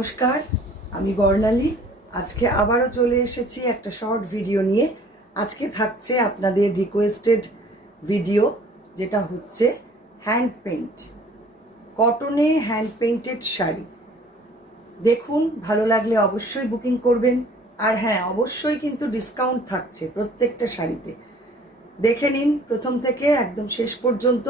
নমস্কার, আমি বর্ণালী। আজকে আবারও চলে এসেছি একটা শর্ট ভিডিও নিয়ে। আজকে থাকছে আপনাদের রিকোয়েস্টেড ভিডিও, যেটা হচ্ছে হ্যান্ড পেইন্ট, কটনে হ্যান্ড পেইন্টেড শাড়ি। দেখুন, ভালো লাগলে অবশ্যই বুকিং করবেন। আর হ্যাঁ, অবশ্যই কিন্তু ডিসকাউন্ট থাকছে প্রত্যেকটা শাড়িতে। দেখে নিন প্রথম থেকে একদম শেষ পর্যন্ত,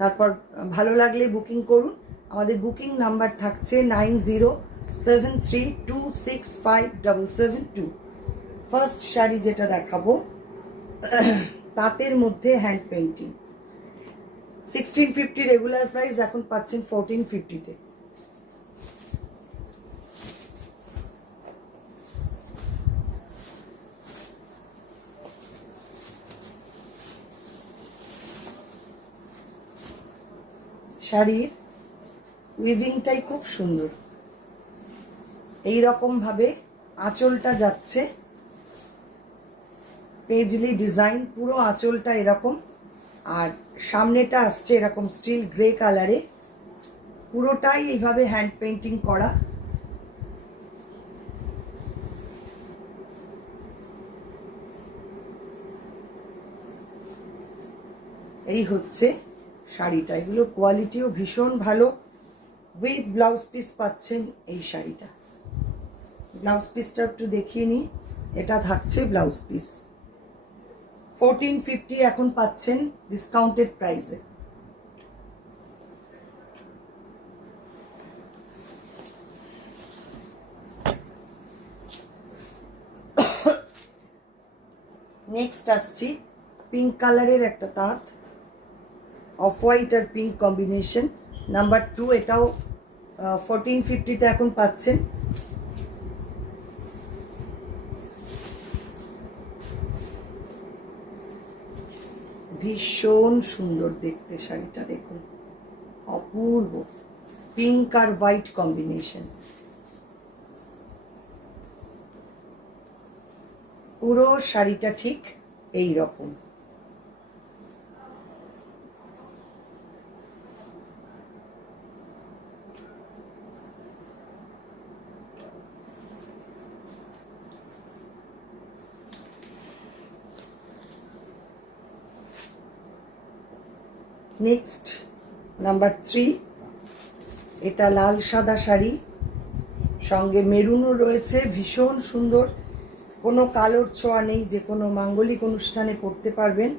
তারপর ভালো লাগলে বুকিং করুন। আমাদের বুকিং নাম্বার থাকছে 9073265772। ফার্স্ট শাড়ি যেটা দেখাবো, তাঁতের মধ্যে হ্যান্ড পেইন্টিং, 1650 রেগুলার প্রাইস, এখন পাচ্ছেন 1450-তে। শাড়ির উইভিংটাই খুব সুন্দর। এই রকম ভাবে আঁচলটা যাচ্ছে পেজলি ডিজাইন, পুরো আঁচলটা এরকম, আর সামনেটা আসছে এরকম স্টিল গ্রে কালারে। পুরোটাই এইভাবে হ্যান্ড পেইন্টিং করা। এই হচ্ছে শাড়িটা। এগুলো কোয়ালিটিও ভীষণ ভালো। উইথ ব্লাউজ পিস পাচ্ছেন এই শাড়িটা। ব্লাউজ পিসটা একটু দেখিয়ে নিই। এটা থাকছে ব্লাউজ পিস, 1450 এখন পাচ্ছেন ডিসকাউন্টেড প্রাইসে। নেক্সট আসছি পিঙ্ক কালারের একটা তাঁত, অফ হোয়াইট আর পিঙ্ক কম্বিনেশন, নাম্বার 2। এটাও 1450-তে এখন পাচ্ছেন। ভীষণ সুন্দর দেখতে শাড়িটা, দেখুন, অপূর্ব পিঙ্ক আর হোয়াইট কম্বিনেশন। পুরো শাড়িটা ঠিক এই রকম। নেক্সট নাম্বার 3, এটা লাল সাদা শাড়ি, সঙ্গে মেরুনও রয়েছে, ভীষণ সুন্দর। কোনো কালোর ছোঁয়া নেই, যে কোনো মাঙ্গলিক অনুষ্ঠানে পরতে পারবেন।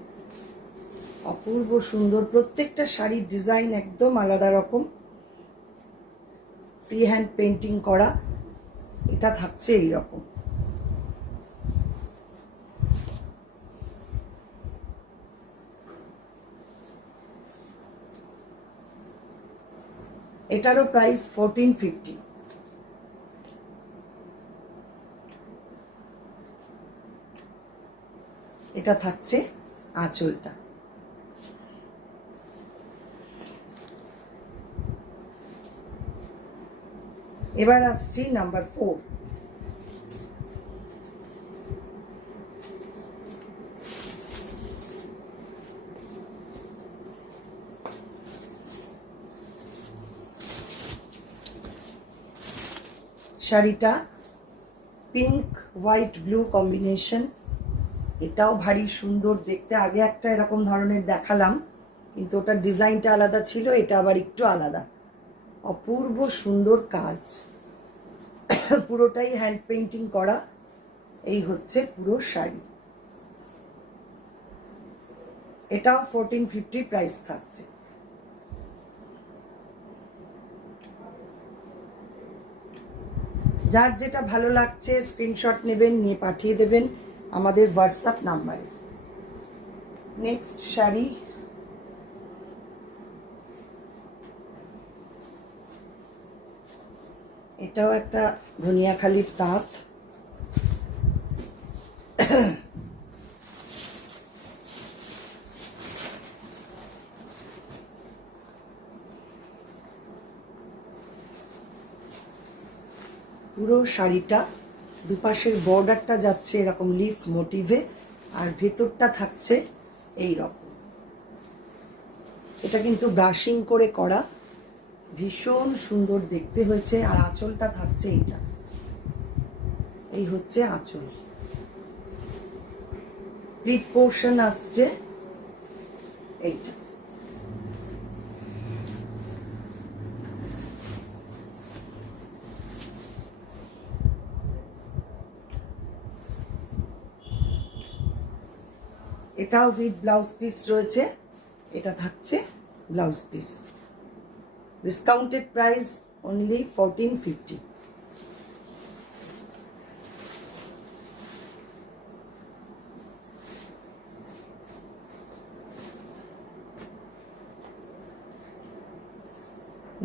অপূর্ব সুন্দর, প্রত্যেকটা শাড়ির ডিজাইন একদম আলাদা রকম, ফ্রি হ্যান্ড পেইন্টিং করা। এটা থাকছে এই রকম। এটারও প্রাইস 1450। এটা থাকছে আঁচলটা। এবার আসছি নাম্বার 4। শাড়িটা পিঙ্ক হোয়াইট ব্লু কম্বিনেশন, এটাও ভারী সুন্দর দেখতে। আগে একটা এরকম ধরনের দেখালাম, কিন্তু ওটার ডিজাইনটা আলাদা ছিল, এটা আবার একটু আলাদা। অপূর্ব সুন্দর কাজ, পুরোটাই হ্যান্ড পেইন্টিং করা। এই হচ্ছে পুরো শাড়ি। এটাও 1450 প্রাইস থাকছে। যার যেটা ভালো লাগছে স্ক্রিনশট নেবেন, নিয়ে পাঠিয়ে দেবেন আমাদের হোয়াটসঅ্যাপ নাম্বারে। নেক্সট শাড়ি, এটাও একটা ধনিয়াখালির তাঁত, পুরো শাড়িটা দুপাশের বর্ডারটা যাচ্ছে এরকম লিফ মোটিভে, আর ভেতরটা থাকছে এই রকম। এটা কিন্তু ব্রাশিং করে করা, ভীষণ সুন্দর দেখতে হয়েছে। আর আঁচলটা থাকছে এইটা, এই হচ্ছে আঁচল। প্লিট পোর্শন আসছে এইটা। এটাও উইথ ব্লাউজ পিস রয়েছে, এটা থাকছে blouse piece. Discounted price only 1450।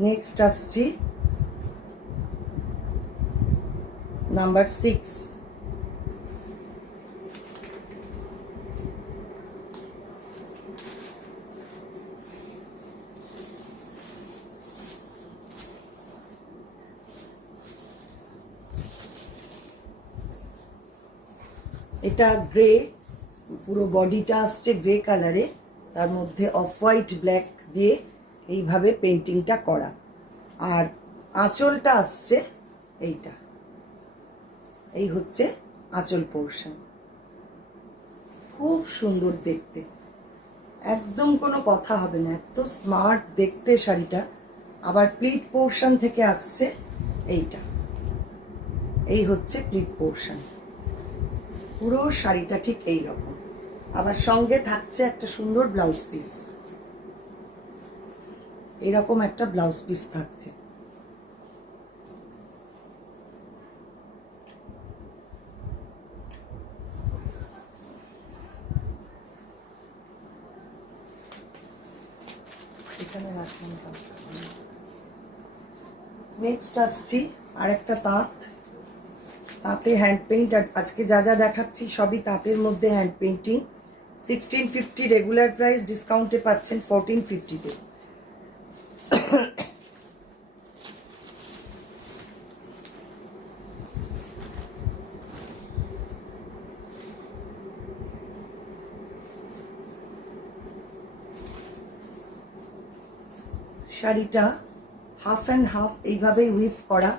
Next আসছি নাম্বার 6। এটা গ্রে, পুরো বডিটা আসছে গ্রে কালারে, তার মধ্যে অফ হোয়াইট ব্ল্যাক দিয়ে এইভাবে পেন্টিংটা করা। আর আঁচলটা আসছে এইটা, এই হচ্ছে আঁচল পোর্শন। খুব সুন্দর দেখতে, একদম কোনো কথা হবে না, এত স্মার্ট দেখতে শাড়িটা। আবার প্লিট পোর্শন থেকে আসছে এইটা, এই হচ্ছে প্লিট পোর্শন। পুরো শাড়িটা ঠিক এই রকম। আবার সঙ্গে থাকছে একটা সুন্দর ব্লাউজ পিস, এরকম একটা ব্লাউজ পিস থাকছে। এখানে রাখলাম। নেক্সট আসছি আর একটা তাঁত, তাঁতে হ্যান্ড পেইন্ট। আজকে যা যা দেখাচ্ছি সবই তাঁতের মধ্যে হ্যান্ড পেইন্টিং। 1650 রেগুলার প্রাইস, ডিসকাউন্টে পাচ্ছেন 1450-তে। শাড়িটা হাফ অ্যান্ড হাফ এইভাবে উইভ করা,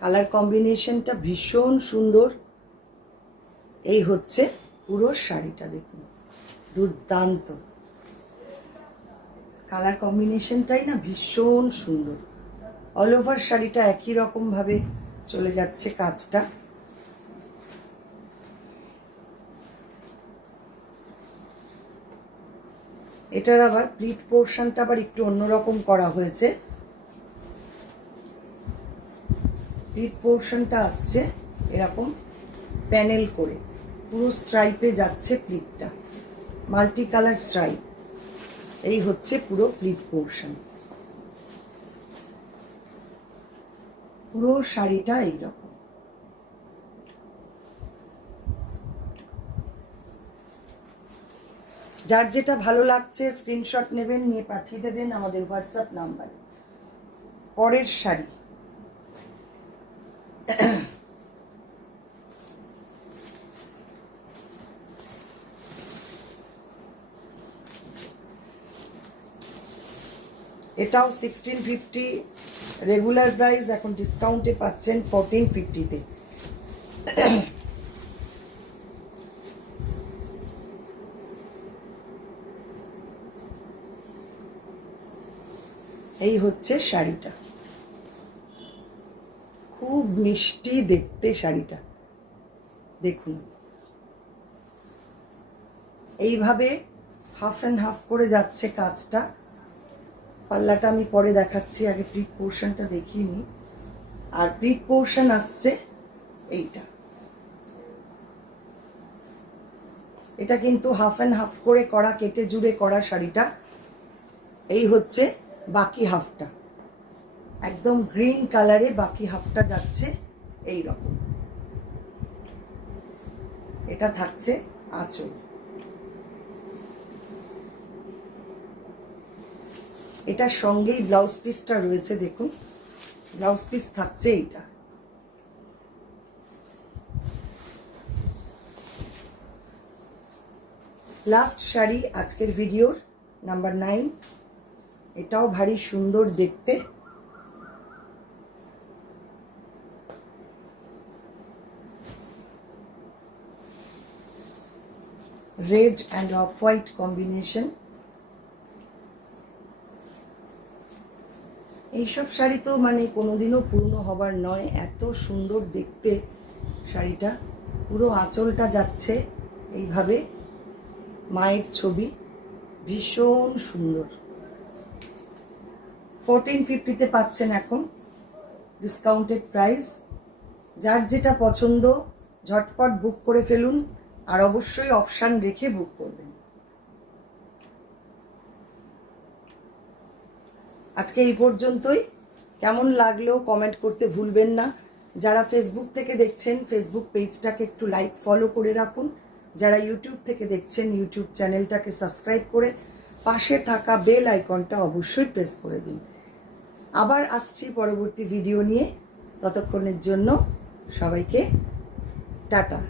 কালার কম্বিনেশনটা ভীষণ সুন্দর। এই হচ্ছে পুরো শাড়িটা, দেখুন দুর্দান্ত কালার কম্বিনেশনটাই না ভীষণ সুন্দর। অল ওভার শাড়িটা একই রকম ভাবে চলে যাচ্ছে কাজটা। এটার আবার প্লিট পোর্শনটা আবার একটু অন্যরকম করা হয়েছে। প্লিট পোর্শনটা আসছে এরকম প্যানেল করে, পুরো স্ট্রাইপে যাচ্ছে প্লিটটা, মাল্টি কালার স্ট্রাইপ। এই হচ্ছে পুরো প্লিট পোর্শন। পুরো শাড়িটা এইরকম। যার যেটা ভালো লাগছে স্ক্রিনশট নেবেন, নিয়ে পাঠিয়ে দেবেন আমাদের হোয়াটসঅ্যাপ নাম্বারে। পরের শাড়ি, এটাও 1650 রেগুলার প্রাইস, এখন ডিসকাউন্টে পাচ্ছেন 1450-তে। এই হচ্ছে শাড়িটা, খুব মিষ্টি দেখতে শাড়িটা, দেখুন এইভাবে হাফ অ্যান্ড হাফ করে যাচ্ছে কাজটা। পাল্লাটা আমি পরে দেখাচ্ছি, আগে প্লিট পোর্শনটা দেখিয়ে নিই। আর প্লিট পোর্শন আসছে এইটা, এটা কিন্তু হাফ অ্যান্ড হাফ করে করা, কেটে জুড়ে করা শাড়িটা। এই হচ্ছে বাকি হাফটা, একদম গ্রিন কালারে বাকি হাফটা যাচ্ছে এই রকম। এটা থাকছে আঁচল। এটার সঙ্গেই ব্লাউজ পিসটা রয়েছে, দেখুন ব্লাউজ পিস থাকছে এইটা। লাস্ট শাড়ি আজকের ভিডিওর, নাম্বার 9। এটাও ভারী সুন্দর দেখতে, red and off white combination. এইসব শাড়ি তো মানে কোনোদিনও পুরনো হবার নয়, এত সুন্দর দেখতে শাড়িটা। পুরো আঁচলটা যাচ্ছে এইভাবে মায়ের ছবি, ভীষণ সুন্দর। 1450-তে পাচ্ছেন এখন, ডিসকাউন্টেড প্রাইস। যার যেটা পছন্দ ঝটপট বুক করে ফেলুন, আর অবশ্যই অপশান রেখে বুক করবেন। আজকে এই পর্যন্তই। কেমন লাগলো কমেন্ট করতে ভুলবেন না। যারা ফেসবুক থেকে দেখছেন ফেসবুক পেজটাকে একটু লাইক ফলো করে রাখুন। যারা ইউটিউব থেকে দেখছেন ইউটিউব চ্যানেলটাকে সাবস্ক্রাইব করে পাশে থাকা বেল আইকনটা অবশ্যই প্রেস করে দিন। আবার আসছি পরবর্তী ভিডিও নিয়ে, ততক্ষণের জন্য সবাইকে টাটা।